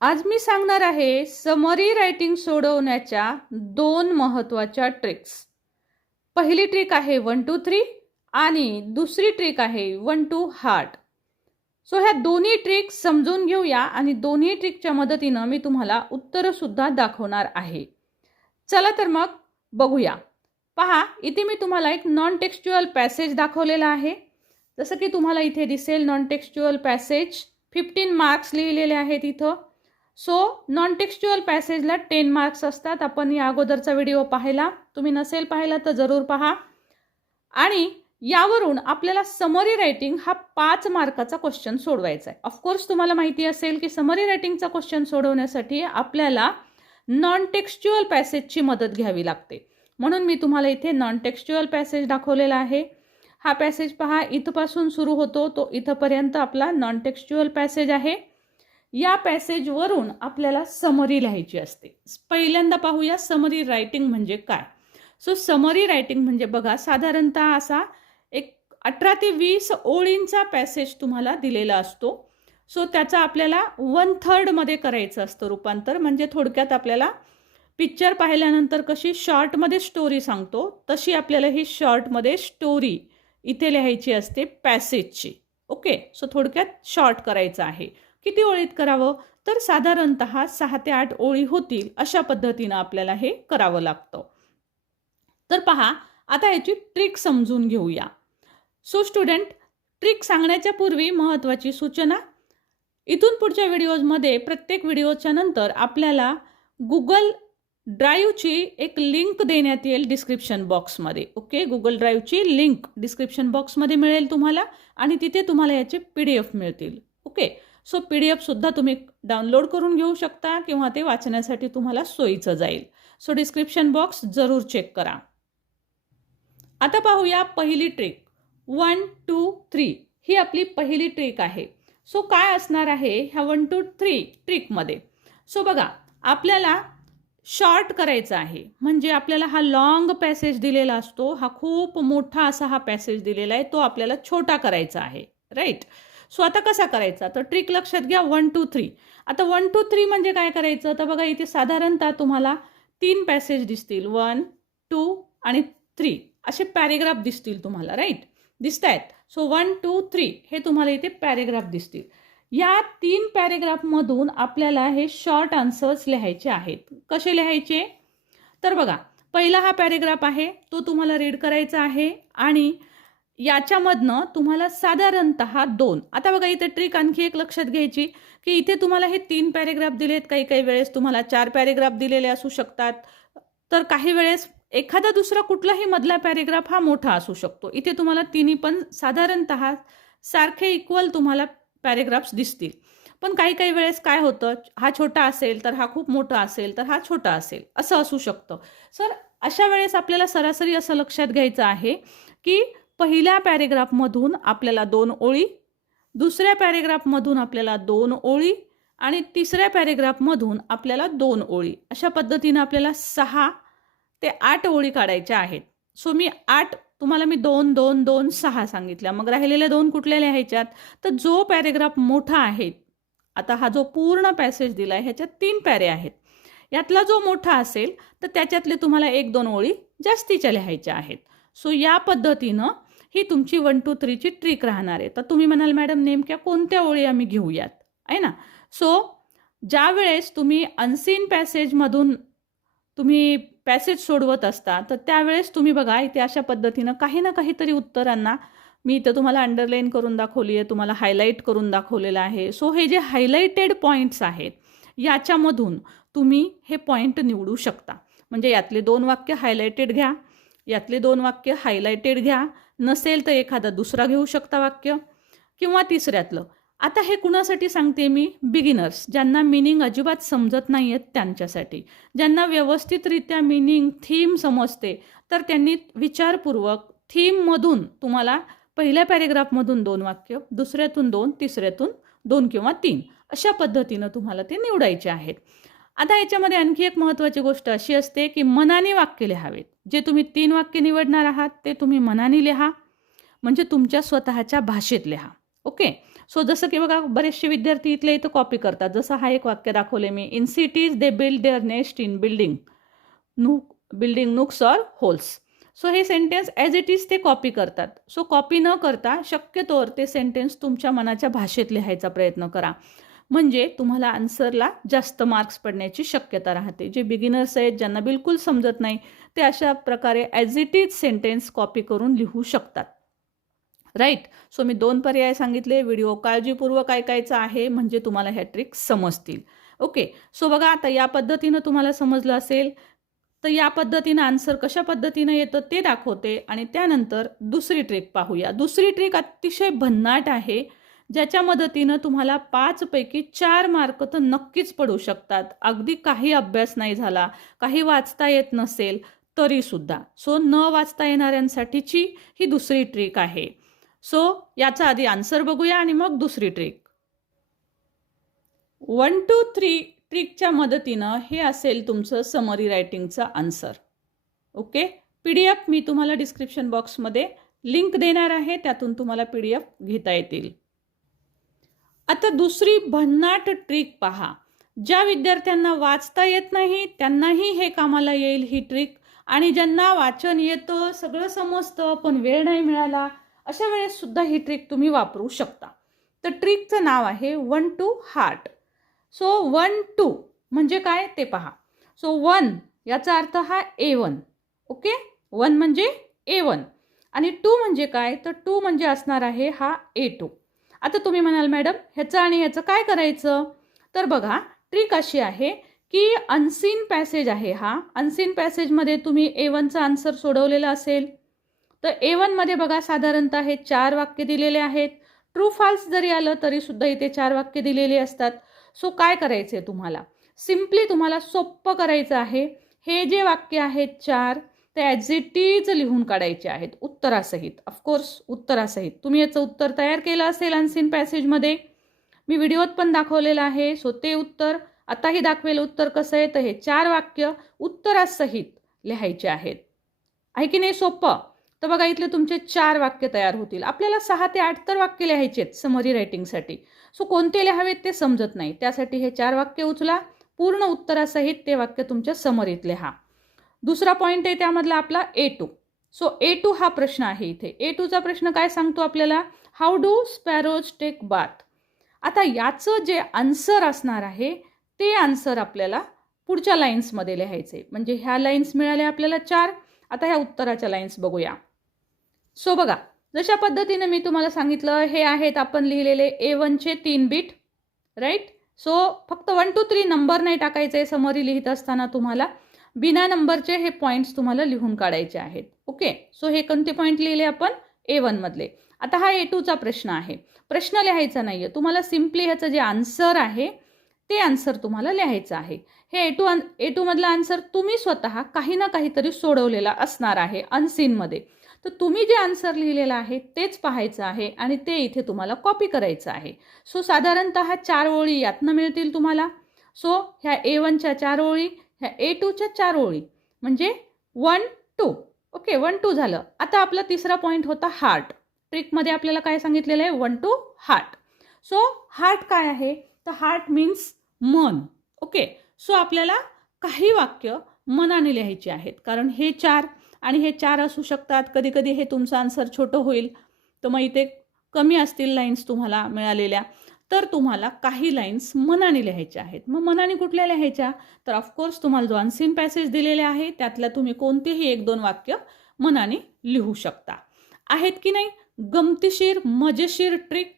आज मी सांगणार आहे समरी रायटिंग सोडवण्याच्या दोन महत्त्वाच्या ट्रिक्स पहिली ट्रिक आहे वन टू थ्री आणि दुसरी ट्रिक आहे वन टू हार्ट सो ह्या दोन्ही ट्रिक्स समजून घेऊया आणि दोन्ही ट्रिकच्या मदतीनं मी तुम्हाला उत्तरंसुद्धा दाखवणार आहे. चला तर मग बघूया. पहा इथे मी तुम्हाला एक नॉन टेक्स्च्युअल पॅसेज दाखवलेला आहे. जसं की तुम्हाला इथे दिसेल non textual passage fifteen marks लिहिलेले आहेत इथं. सो नॉन टेक्स्च्युअल पॅसेजला टेन मार्क्स असतात. आपण या अगोदरचा व्हिडिओ पाहिला. तुम्ही नसेल पाहिला तर जरूर पहा. आणि यावरून आपल्याला समरी रायटिंग हा पाच मार्काचा क्वेश्चन सोडवायचा आहे ऑफकोर्स तुम्हाला माहिती असेल की समरी रायटिंगचा क्वेश्चन सोडवण्यासाठी आपल्याला नॉन टेक्स्च्युअल पॅसेजची मदत घ्यावी लागते. म्हणून मी तुम्हाला इथे नॉन टेक्स्च्युअल पॅसेज दाखवलेला आहे. हा पॅसेज पहा. इथपासून सुरू होतो. तो इथंपर्यंत आपला नॉन टेक्स्च्युअल पॅसेज आहे. या पॅसेजवरून आपल्याला समरी लिहायची असते. पहिल्यांदा पाहूया समरी रायटिंग म्हणजे काय? सो समरी रायटिंग म्हणजे बघा साधारणतः असा एक अठरा ते वीस ओळींचा पॅसेज तुम्हाला दिलेला असतो. सो त्याचा आपल्याला वन थर्डमध्ये करायचं असतं रूपांतर. म्हणजे थोडक्यात आपल्याला पिक्चर पाहिल्यानंतर कशी शॉर्टमध्ये स्टोरी सांगतो तशी आपल्याला ही शॉर्टमध्ये स्टोरी इथे लिहायची असते पॅसेजची ओके सो थोडक्यात शॉर्ट करायचं आहे. किती ओळीत करावं? तर साधारणत सहा ते आठ ओळी होतील अशा पद्धतीनं आपल्याला हे करावं लागतं. तर पहा आता याची ट्रिक समजून घेऊया. सो स्टुडंट ट्रिक सांगण्याच्या पूर्वी महत्त्वाची सूचना. इथून पुढच्या व्हिडिओजमध्ये प्रत्येक व्हिडिओच्या नंतर आपल्याला गुगल ड्राईव्हची एक लिंक देण्यात येईल डिस्क्रिप्शन बॉक्समध्ये ओके गुगल ड्राईव्हची लिंक डिस्क्रिप्शन बॉक्समध्ये मिळेल तुम्हाला आणि तिथे तुम्हाला याचे पी डी एफ मिळतील. ओके सो पी डी एफसुद्धा तुम्ही डाउनलोड करून घेऊ शकता किंवा ते वाचण्यासाठी तुम्हाला सोयीचं जाईल. सो डिस्क्रिप्शन बॉक्स जरूर चेक करा. आता पाहूया पहिली ट्रिक. वन टू थ्री ही आपली पहिली ट्रिक आहे. सो काय असणार आहे ह्या वन टू थ्री ट्रिकमध्ये? सो बघा आपल्याला शॉर्ट करायचा आहे. म्हणजे आपल्याला हा लॉंग पॅसेज दिलेला असतो. हा खूप मोठा असा हा पॅसेज दिलेला आहे. तो आपल्याला छोटा करायचा आहे. राईट? सो आता कसा करायचा? तर ट्रिक लक्षात घ्या वन टू थ्री आता वन टू थ्री म्हणजे काय करायचं? तर बघा इथे साधारणतः तुम्हाला तीन पॅसेज दिसतील. वन टू आणि थ्री असे पॅरेग्राफ दिसतील तुम्हाला राईट दिसत आहेत सो वन टू थ्री हे तुम्हाला इथे पॅरेग्राफ दिसतील. या तीन पॅरेग्राफमधून आपल्याला हे शॉर्ट आन्सर्स लिहायचे आहेत. कसे लिहायचे? तर बघा पहिला हा पॅरेग्राफ आहे तो तुम्हाला रीड करायचा आहे आणि याच्यामधनं तुम्हाला साधारणत दोन. आता बघा इथे ट्रिक आणखी एक लक्षात घ्यायची की इथे तुम्हाला हे तीन पॅरेग्राफ दिलेत. काही काही वेळेस तुम्हाला चार पॅरेग्राफ दिलेले असू शकतात. तर काही वेळेस एखादा दुसरा कुठलाही मधला पॅरेग्राफ हा मोठा असू शकतो. इथे तुम्हाला तिन्ही पण साधारणत सारखे इक्वल तुम्हाला पॅरेग्राफ्स दिसतील. पण काही काही वेळेस काय होतं हा छोटा असेल तर हा खूप मोठा असेल तर हा छोटा असेल असं असू शकतं. सर अशा वेळेस आपल्याला सरासरी असं लक्षात घ्यायचं आहे की पहिल्या पॅरेग्राफमधून आपल्याला दोन ओळी दुसऱ्या पॅरेग्राफमधून आपल्याला दोन ओळी आणि तिसऱ्या पॅरेग्राफमधून आपल्याला दोन ओळी. अशा पद्धतीनं आपल्याला सहा ते आठ ओळी काढायच्या आहेत. सो मी आठ तुम्हाला मी दोन दोन दोन सहा सांगितल्या. मग राहिलेल्या दोन कुठल्या ह्याच्यात? तर जो पॅरेग्राफ मोठा आहे आता हा जो पूर्ण पॅसेज दिला आहे ह्याच्यात तीन पॅरे आहेत. यातला जो मोठा असेल तर त्याच्यातले तुम्हाला एक दोन ओळी जास्तीच्या लिहायच्या आहेत. सो या पद्धतीनं ही तुमची वन टू थ्रीची ट्रिक राहणार आहे. तर तुम्ही म्हणाल मॅडम नेमक्या कोणत्या ओळी आम्ही घेऊयात? आहे ना? सो ज्या वेळेस तुम्ही अनसीन पॅसेजमधून तुम्ही पॅसेज सोडवत असता तर त्यावेळेस तुम्ही बघा इथे अशा पद्धतीनं काही ना काहीतरी उत्तरांना मी इथं तुम्हाला अंडरलाईन करून दाखवली आहे तुम्हाला हायलाईट करून दाखवलेलं आहे. सो हे जे हायलाइटेड पॉईंट्स आहेत याच्यामधून तुम्ही हे पॉईंट निवडू शकता. म्हणजे यातले दोन वाक्य हायलाइटेड घ्या यातले दोन वाक्य हायलाइटेड घ्या नसेल तर एखादा दुसरा घेऊ शकता वाक्य? किंवा तिसऱ्यातलं? आता हे कुणासाठी सांगते मी? बिगिनर्स ज्यांना मिनिंग अजिबात समजत नाही आहेत त्यांच्यासाठी. ज्यांना व्यवस्थितरित्या मिनिंग थीम समजते तर त्यांनी विचारपूर्वक थीममधून तुम्हाला पहिल्या पॅरेग्राफमधून दोन वाक्य दुसऱ्यातून दोन तिसऱ्यातून दोन किंवा तीन अशा पद्धतीनं तुम्हाला ते निवडायचे आहेत. आता याच्यामध्ये आणखी एक महत्त्वाची गोष्ट अशी असते की मनाने वाक्य लिहावेत. जे तुम्ही तीन वाक्य निवडणार आहात ते तुम्ही मनाने लिहा. म्हणजे तुमच्या स्वतःच्या भाषेत लिहा. ओके? सो जसं की बघा बरेचसे विद्यार्थी इथले इथं कॉपी करतात. जसं हा एक वाक्य दाखवले मी. In cities they build their nest in building नू building nooks or holes so हे सेंटेन्स ॲज इट इज ते कॉपी करतात. सो कॉपी न करता शक्यतोवर ते सेंटेन्स तुमच्या मनाच्या भाषेत लिहायचा प्रयत्न करा. म्हणजे तुम्हाला आन्सरला जास्त मार्क्स पडण्याची शक्यता राहते. जे बिगिनर्स आहेत ज्यांना बिलकुल समजत नाही ते अशा प्रकारे as it is sentence copy करून लिहू शकतात. राईट सो मी दोन पर्याय सांगितले. व्हिडिओ काळजीपूर्वक ऐकायचा आहे म्हणजे तुम्हाला ह्या ट्रिक समजतील. ओके सो बघा आता या पद्धतीनं तुम्हाला समजलं असेल तर या पद्धतीनं आन्सर कशा पद्धतीनं येतं ते दाखवते. आणि त्यानंतर दुसरी ट्रिक पाहूया. दुसरी ट्रिक अतिशय भन्नाट आहे. ज्याच्या मदतीनं तुम्हाला पाचपैकी चार मार्क तर नक्कीच पडू शकतात. अगदी काही अभ्यास नाही झाला काही वाचता येत नसेल तरीसुद्धा. सो न वाचता येणाऱ्यांसाठीची ही दुसरी ट्रिक आहे. सो याचा आधी आन्सर बघूया आणि मग दुसरी ट्रिक. वन टू थ्री ट्रिकच्या मदतीनं हे असेल तुमचं summary रायटिंगचं answer. Okay? P D F मी तुम्हाला डिस्क्रिप्शन बॉक्समध्ये लिंक देणार आहे त्यातून तुम्हाला पी डी एफ घेता येतील. आता दुसरी भन्नाट ट्रिक पहा. ज्या विद्यार्थ्यांना वाचता येत नाही त्यांनाही हे कामाला येईल ही ट्रिक. आणि ज्यांना वाचन येतं सगळं समजतं पण वेळ नाही मिळाला अशा वेळेस सुद्धा ही ट्रिक तुम्ही वापरू शकता. तर ट्रिकचं नाव आहे one two heart. So one two म्हणजे काय ते पहा. सो वन याचा अर्थ हा ए वन. ओके? वन म्हणजे ए वन. आणि टू म्हणजे काय? तर टू म्हणजे असणार आहे हा ए टू. आता तुम्ही म्हणाल मॅडम ह्याचं आणि ह्याचं काय करायचं? तर बघा ट्रिक अशी आहे की अनसीन पॅसेज आहे हा. अनसीन पॅसेजमध्ये तुम्ही ए वनचा आन्सर सोडवलेला असेल. तर ए वनमध्ये बघा साधारणतः हे चार वाक्य दिलेले आहेत. ट्रू फॉल्स जरी आलं तरीसुद्धा इथे चार वाक्य दिलेली असतात. सो काय करायचं आहे तुम्हाला? सिम्पली तुम्हाला सोप्पं करायचं आहे. हे जे वाक्य आहेत चार ते ॲज इट इज लिहून काढायचे आहेत. उत्तरासहित. ऑफकोर्स उत्तरासहित. तुम्ही याचं उत्तर तयार केलं असेल अनसीन पॅसेजमध्ये मी व्हिडिओत पण दाखवलेलं आहे. सो ते उत्तर आताही दाखवेल उत्तर कसं आहे? तर हे चार वाक्य उत्तरासहित लिहायचे आहेत. आहे की नाही? सोपं. तर बघा इथले तुमचे चार वाक्य तयार होतील. आपल्याला सहा ते आठ तर वाक्य लिहायचे आहेत समरी रायटिंगसाठी सो कोणते लिहावेत ते समजत नाही. त्यासाठी हे चार वाक्य उचला. पूर्ण उत्तरासहित ते वाक्य तुमच्या समरीत लिहा. दुसरा पॉईंट आहे त्यामधला आपला A two so A two हा प्रश्न आहे इथे. ए टूचा प्रश्न काय सांगतो आपल्याला? How do sparrows take bath आता याचं जे आन्सर असणार आहे ते आन्सर आपल्याला पुढच्या लाईन्समध्ये लिहायचे म्हणजे ह्या लाईन्स मिळाल्या आपल्याला चार. आता ह्या उत्तराच्या लाईन्स बघूया. सो बघा. जशा पद्धतीने मी तुम्हाला सांगितलं हे आहेत आपण लिहिलेले ए वनचे तीन बीट राईट सो फक्त वन टू थ्री नंबर नाही टाकायचे समरी लिहित असताना तुम्हाला. बिना नंबरचे हे पॉईंट्स तुम्हाला लिहून काढायचे आहेत. ओके सो हे कोणते पॉईंट लिहिले आपण? ए वनमधले आता हा ए टूचा प्रश्न आहे. प्रश्न लिहायचा नाही आहे तुम्हाला सिम्पली ह्याचं जे आन्सर आहे ते आन्सर तुम्हाला लिहायचं आहे. हे ए टू ए टूमधला आन्सर तुम्ही स्वतः काही ना काहीतरी सोडवलेला असणार आहे अनसीनमध्ये तर तुम्ही जे आन्सर लिहिलेलं आहे तेच पाहायचं आहे आणि ते इथे तुम्हाला कॉपी करायचं आहे. सो साधारणतः चार ओळी यातनं मिळतील तुम्हाला. सो ह्या ए वनच्या चार ओळी ह्या ए टूच्या चार ओळी. म्हणजे one two. Okay one two झालं. आता आपला तिसरा पॉईंट होता हार्ट ट्रिकमध्ये आपल्याला काय सांगितलेलं आहे? One two heart so heart काय आहे? तर हार्ट मीन्स मन. ओके सो आपल्याला काही वाक्य मनाने लिहायची आहेत. कारण हे चार आणि हे चार असू शकतात. कधी कधी हे तुमचं आन्सर छोटं होईल. तर मग इथे कमी असतील लाईन्स तुम्हाला मिळालेल्या. तर तुम्हाला काही लाईन्स मनाने लिहायच्या आहेत. मग मनाने कुठल्या लिहायच्या? तर ऑफकोर्स तुम्हाला जो अनसीन पॅसेज दिलेले आहे त्यातल्या तुम्ही कोणतेही एक दोन वाक्य मनाने लिहू शकता. आहेत की नाही? गमतीशीर मजेशीर ट्रिक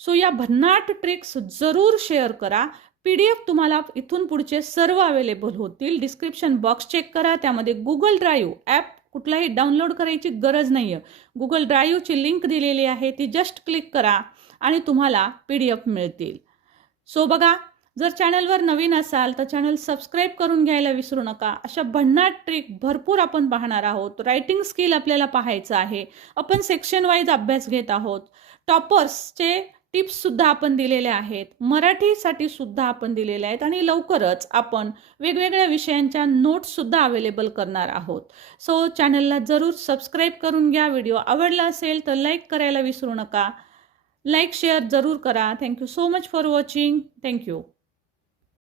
सो या भन्नाट ट्रिक्स जरूर शेअर करा. पी डी एफ तुम्हाला इथून पुढचे सर्व अवेलेबल होतील. डिस्क्रिप्शन बॉक्स चेक करा. त्यामध्ये गुगल ड्राईव्ह ॲप कुठलाही डाउनलोड करायची गरज नाही आहे गुगल ड्राईव्हची लिंक दिलेली आहे. ती जस्ट क्लिक करा. आणि तुम्हाला पी डी एफ मिळतील. सो बघा जर चॅनलवर नवीन असाल तर चॅनल सबस्क्राईब करून घ्यायला विसरू नका. अशा भन्नाट ट्रिक भरपूर आपण पाहणार आहोत. रायटिंग स्किल आपल्याला पाहायचं आहे. आपण सेक्शन वाईज अभ्यास घेत आहोत. टॉपर्सचे टिप्ससुद्धा आपण दिलेल्या आहेत. मराठीसाठी सुद्धा आपण दिलेल्या आहेत. आणि लवकरच आपण वेगवेगळ्या विषयांच्या नोट्ससुद्धा अवेलेबल करणार आहोत. सो चॅनलला जरूर सबस्क्राईब करून घ्या. व्हिडिओ आवडला असेल तर लाईक करायला विसरू नका. लाईक शेअर जरूर करा. Thank you so much for watching thank you